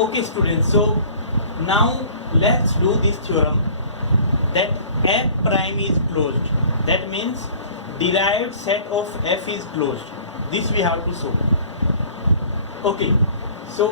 Okay students, so now let's do this theorem that f prime is closed. That means derived set of f is closed. This we have to show. Okay, so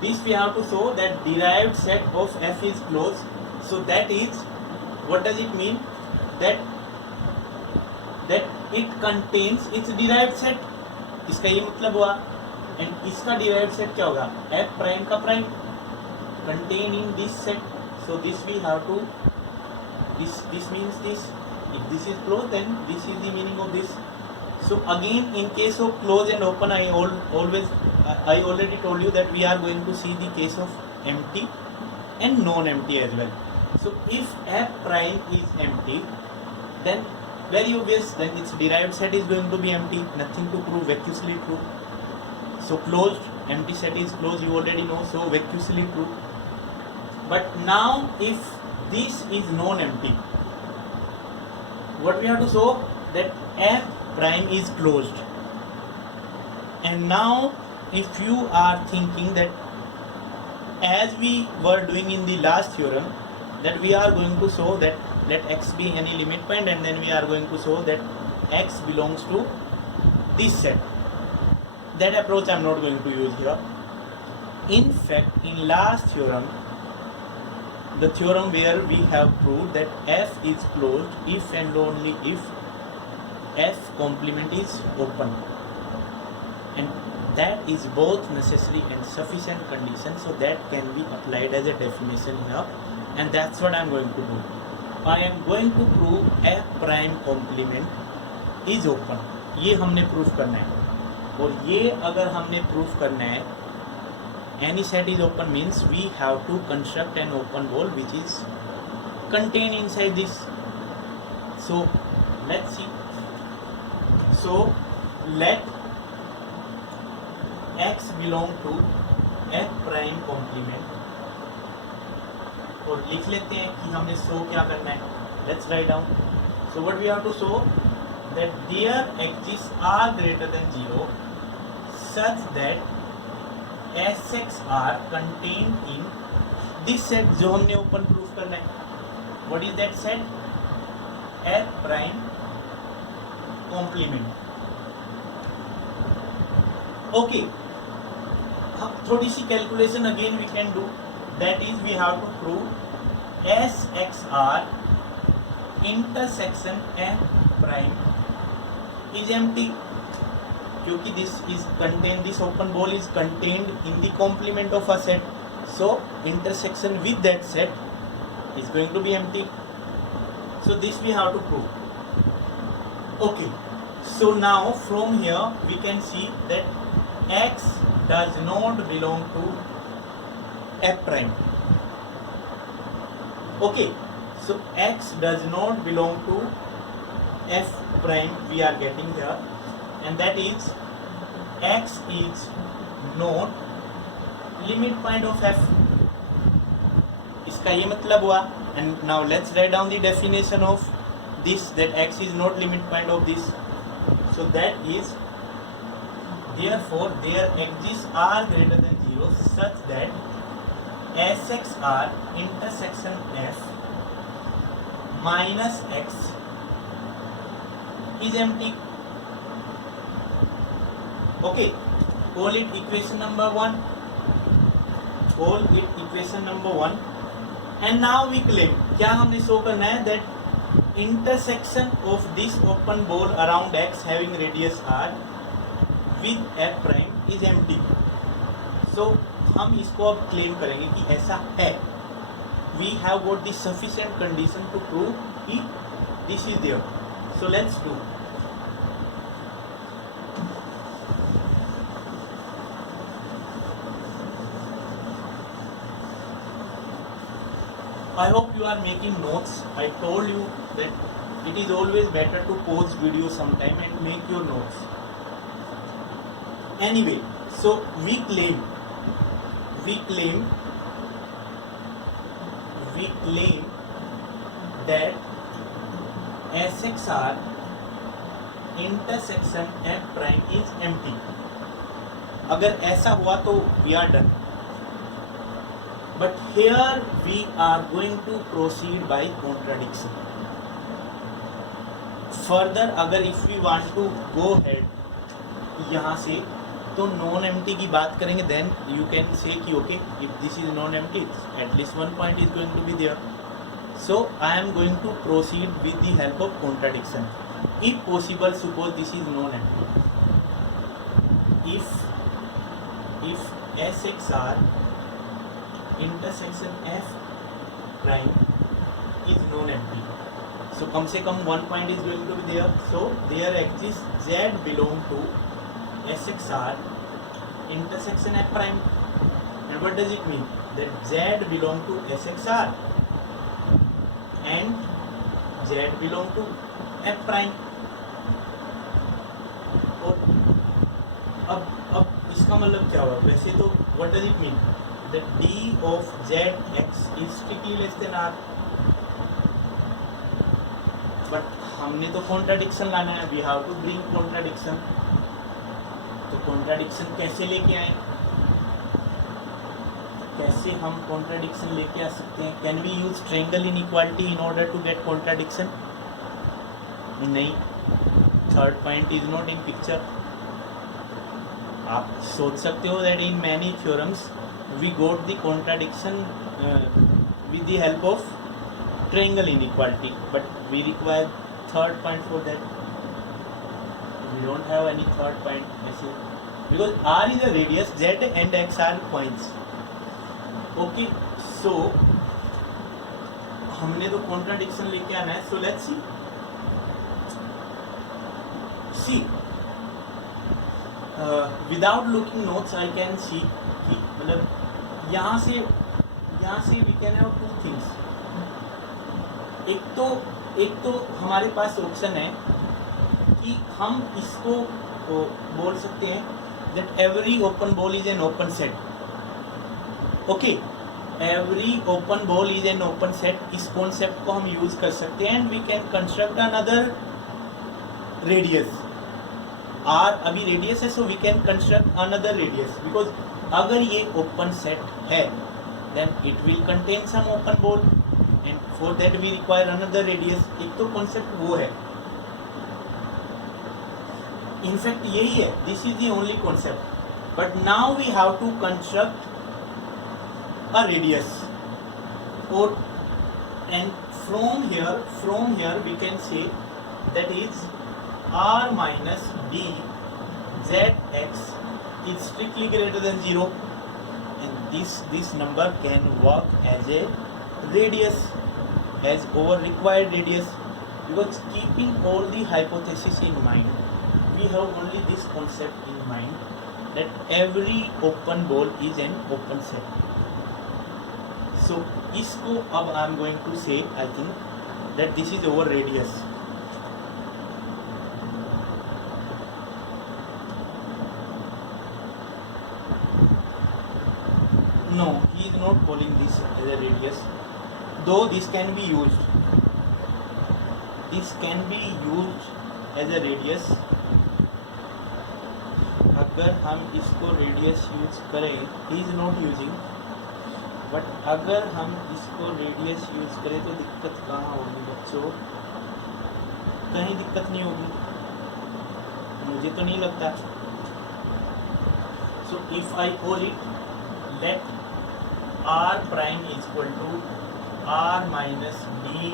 this we have to show that derived set of f is closed. So that is, what does it mean? That it contains its derived set. इसका ये मतलब हुआ. And इसका derived set क्या होगा? F prime का prime contain in this set. So this we have to this means this. If this is close then this is the meaning of this. So again in case of close and open I already told you that we are going to see the case of empty and non-empty as well. So if f prime is empty, then very obvious, then its derived set is going to be empty. Nothing to prove, vacuously true. So closed, empty set is closed, you already know, so vacuously true. But now if this is non-empty, what we have to show? That f prime is closed. And now if you are thinking that as we were doing in the last theorem, that we are going to show that let x be any limit point, and then we are going to show that x belongs to this set. That approach I am not going to use here. In fact, in last theorem, the theorem where we have proved that f is closed if and only if f complement is open, and that is both necessary and sufficient condition, so that can be applied as a definition here, and that's what I am going to do. I am going to prove f prime complement is open. ये हमने proof करना है. और ये अगर हमने proof करना है, any set is open means we have to construct an open ball which is contained inside this. So let's see. So let x belong to f prime complement. और लिख लेते हैं कि हमने शो क्या करना है. Let's write down. So what we have to show? That there exists are greater than 0 such that Sx are contained in this set. जो हमने ओपन प्रूफ करना है, what is that set? f prime complement. Okay, थोड़ी सी calculation again we can do. That is, we have to prove Sx are intersection f prime is empty. क्योंकि this open ball is contained in the complement of a set, so intersection with that set is going to be empty. So this we have to prove. Okay, so now from here we can see that x does not belong to f prime. Okay, so x does not belong to f prime we are getting here, and that is x is not limit point of f. इसका ये मतलब हुआ. And now let's write down the definition of this, that x is not limit point of this. So that is, therefore there exists r greater than 0 such that Sx are intersection f minus x is empty. Okay, call it equation number 1. Call it equation number 1. And now we claim, क्या हमने show करना है? That intersection of this open ball around x having radius r with f prime is empty. So हम इसको अब claim करेंगे कि ऐसा है. We have got the sufficient condition to prove कि this is there. So let's do. I hope you are making notes. I told you that it is always better to pause video sometime and make your notes. Anyway, so we claim that Sx are intersection f prime is empty. अगर ऐसा हुआ तो we are done. but here we are going to proceed by contradiction. Further अगर if we want to go ahead यहाँ से तो non empty की बात करेंगे, देन यू कैन से कि okay if this is non empty at least one point is going to be there. So I am going to proceed with the help of contradiction. If possible suppose this is non empty, if SXR intersection F prime is non-empty, so कम से कम one point is going to be there. So there exists Z belong to SXR intersection F prime. And what does it mean? That Z belong to SXR and Z belong to F prime. और अब इसका मतलब क्या हुआ? वैसे तो what does it mean? That D of ZX is strictly less than R. But हमने तो contradiction लाना है. We have to bring contradiction. तो contradiction कैसे लेके आए? कैसे हम contradiction लेके आ सकते हैं? Can we use triangle inequality in order to get contradiction? नहीं. Third point is not in picture. आप सोच सकते हो that in many theorems we got the contradiction with the help of triangle inequality, but we require third point for that. We don't have any third point because R is a radius, Z and X are points. Okay, so हमने तो contradiction लेके आना है. So let's see. Without looking notes I can see कि मतलब यहाँ से we can have two things. एक तो हमारे पास ऑप्शन है कि हम इसको बोल सकते हैं that every open ball is an open set. Okay, every open ball is an open set. इस कॉन्सेप्ट को हम यूज कर सकते हैं and we can construct another radius. R अभी रेडियस है, so we can construct another radius because अगर ये ओपन सेट है then it will contain some open ball and for that we require another radius. एक तो concept वो है. In fact यही है, this is the only concept. But now we have to construct a radius और and from here we can say that is R minus D ZX is strictly greater than 0 and this number can work as a radius, as over required radius, because keeping all the hypotheses in mind we have only this concept in mind that every open ball is an open set. So इसको अब I am going to say I think that this is over radius. No, he is not calling this as a radius, though this can be used. This can be used as a radius. अगर हम इसको radius use करें, he is not using. But अगर हम इसको radius use करें तो दिक्कत कहाँ होगी बच्चों? कहीं दिक्कत नहीं होगी, मुझे तो नहीं लगता. So if I call it, let R prime is equal to R minus D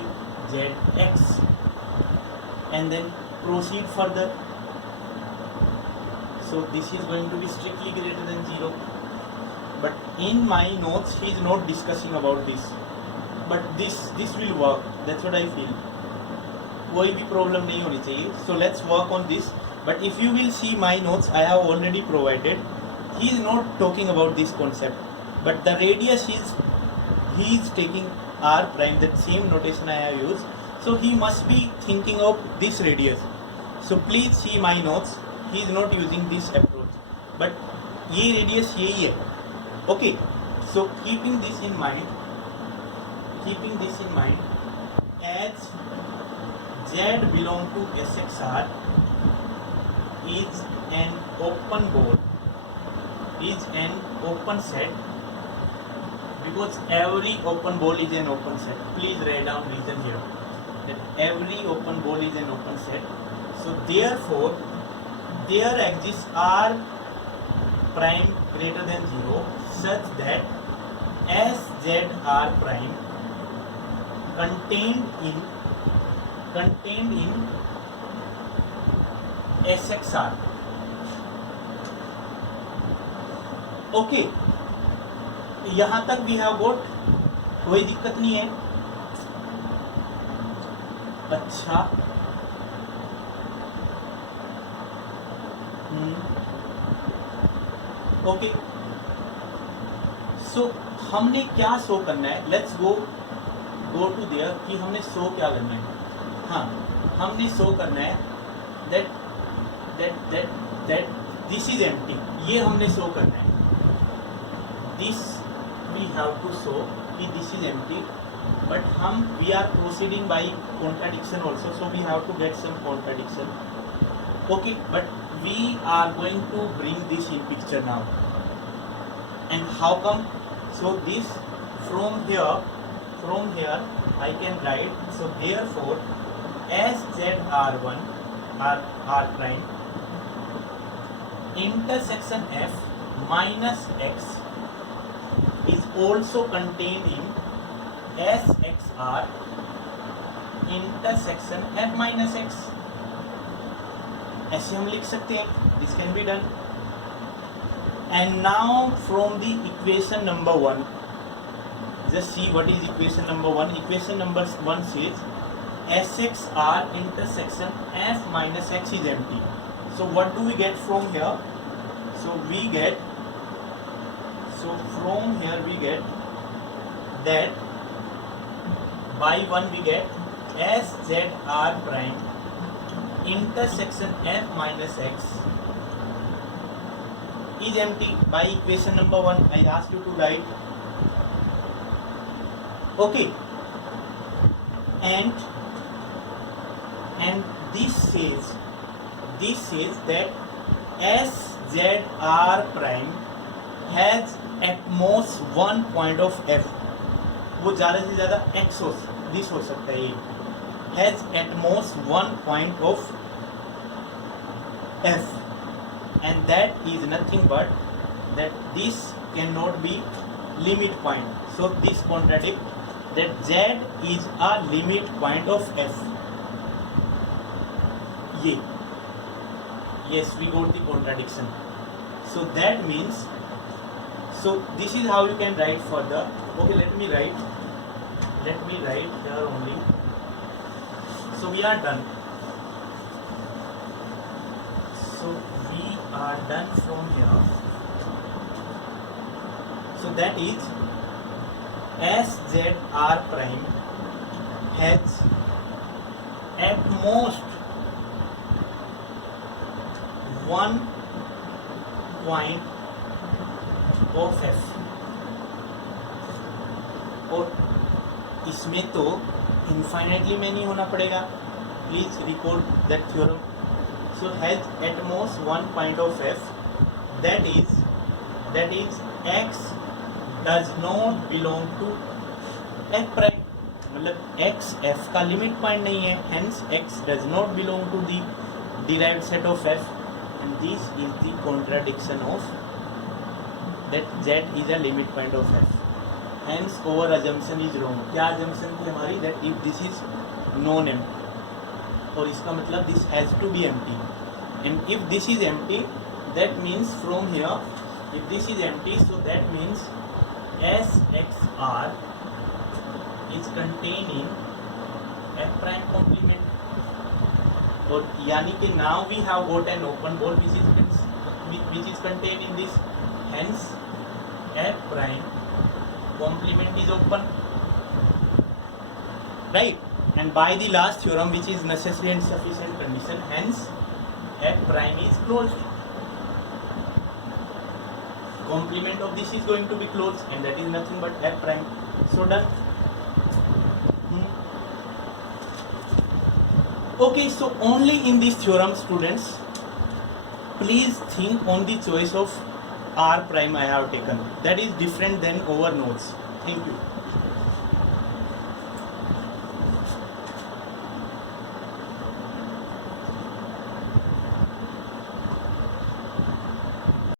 ZX and then proceed further. So this is going to be strictly greater than 0. But in my notes he is not discussing about this. But this will work. That's what I feel. कोई भी problem नहीं होनी चाहिए. So let's work on this. But if you will see my notes, I have already provided. He is not talking about this concept. But the radius he is taking R prime, that same notation I have used. So he must be thinking of this radius. So please see my notes. He is not using this approach. But ये radius यही है. Okay. So keeping this in mind, as Z belong to SXR is an open ball, is an open set, because every open ball is an open set. Please write down reason here that every open ball is an open set. So therefore there exists r prime greater than 0 such that SZR prime contained in SXR. Okay, यहाँ तक we have got, कोई दिक्कत नहीं है. अच्छा, okay, सो हमने क्या show करना है. लेट्स गो टू देयर कि हमने शो क्या करना है. हाँ, हमने शो करना है दैट दिस इज एम्प्टी. ये हमने शो करना है. This we have to show कि दिस इज एम्प्टी, बट हम we are proceeding by contradiction also, so we have to get some contradiction. Okay, but we are going to bring this in picture now. And how come? So this from here I can write, so therefore SZR1 R prime intersection F minus X is also contained in SXR intersection F minus X. ऐसे हम लिख सकते हैं. This can be done. And now from the equation number 1, just see what is equation number 1. Equation number 1 says SXR intersection F minus X is empty. So what do we get from here? So from here we get that by 1 we get SZR prime intersection F minus X is empty. By equation number 1 I asked you to write. Okay, and this says that SZR prime has at most one point of F. वो ज़्यादा से ज़्यादा X हो सकता है. ये has at most one point of F, and that is nothing but that this cannot be limit point. So this contradicts that Z is a limit point of F. Yes, we got the contradiction. So that means, so this is how you can write further. Okay, let me write here only. So we are done. So we are done from here. So that is SZR prime has at most one point of F. और इसमें तो infinitely में नहीं होना पड़ेगा. Please recall that theorem. So has at most one point of F, that is X does not belong to F prime. मतलब X F का limit point नहीं है. Hence X does not belong to the derived set of F, and this is the contradiction of that Z is a limit point of F. Hence our assumption is wrong. क्या assumption थी हमारी? That if this is non-empty, और इसका मतलब this has to be empty, and if this is empty, that means from here, if this is empty, so that means SXR is contained in F prime complement. और यानी कि now we have got an open ball which is contained in this. Hence F prime complement is open, right? And by the last theorem, which is necessary and sufficient condition, hence F prime is closed. Complement of this is going to be closed, and that is nothing but F prime. So done. Okay, so only in this theorem, students, please think on the choice of R prime I have taken. That is different than our notes. Thank you.